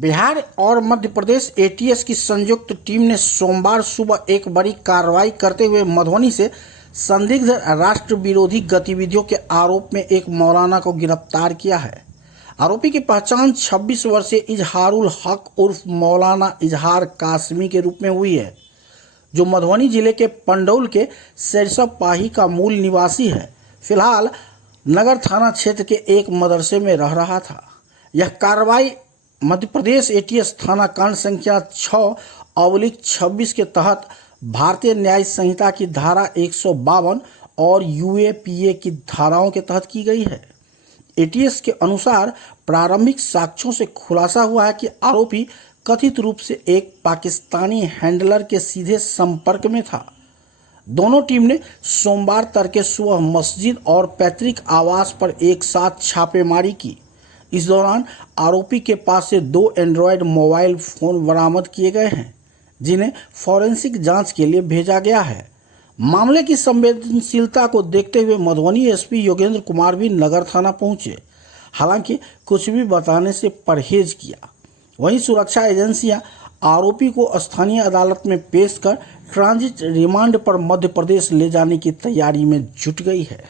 बिहार और मध्य प्रदेश एटीएस की संयुक्त टीम ने सोमवार सुबह एक बड़ी कार्रवाई करते हुए मधुबनी से संदिग्ध राष्ट्र विरोधी गतिविधियों के आरोप में एक मौलाना को गिरफ्तार किया है। आरोपी की पहचान 26 वर्षीय इजहारुल हक उर्फ मौलाना इजहार कासमी के रूप में हुई है, जो मधुबनी जिले के पंडौल के सरसपाही का मूल निवासी है। फिलहाल नगर थाना क्षेत्र के एक मदरसे में रह रहा था। यह कार्रवाई मध्य प्रदेश एटीएस थाना कांड संख्या 6/26 के तहत भारतीय न्याय संहिता की धारा 152 और यूएपीए की धाराओं के तहत की गई है। एटीएस के अनुसार प्रारंभिक साक्ष्यों से खुलासा हुआ है कि आरोपी कथित रूप से एक पाकिस्तानी हैंडलर के सीधे संपर्क में था। दोनों टीम ने सोमवार तड़के सुबह मस्जिद और पैतृक आवास पर एक साथ छापेमारी की। इस दौरान आरोपी के पास से 2 एंड्रॉयड मोबाइल फोन बरामद किए गए हैं, जिन्हें फॉरेंसिक जांच के लिए भेजा गया है। मामले की संवेदनशीलता को देखते हुए मधुबनी एसपी योगेंद्र कुमार भी नगर थाना पहुंचे, हालांकि कुछ भी बताने से परहेज किया। वहीं सुरक्षा एजेंसियां आरोपी को स्थानीय अदालत में पेश कर ट्रांजिट रिमांड पर मध्य प्रदेश ले जाने की तैयारी में जुट गई है।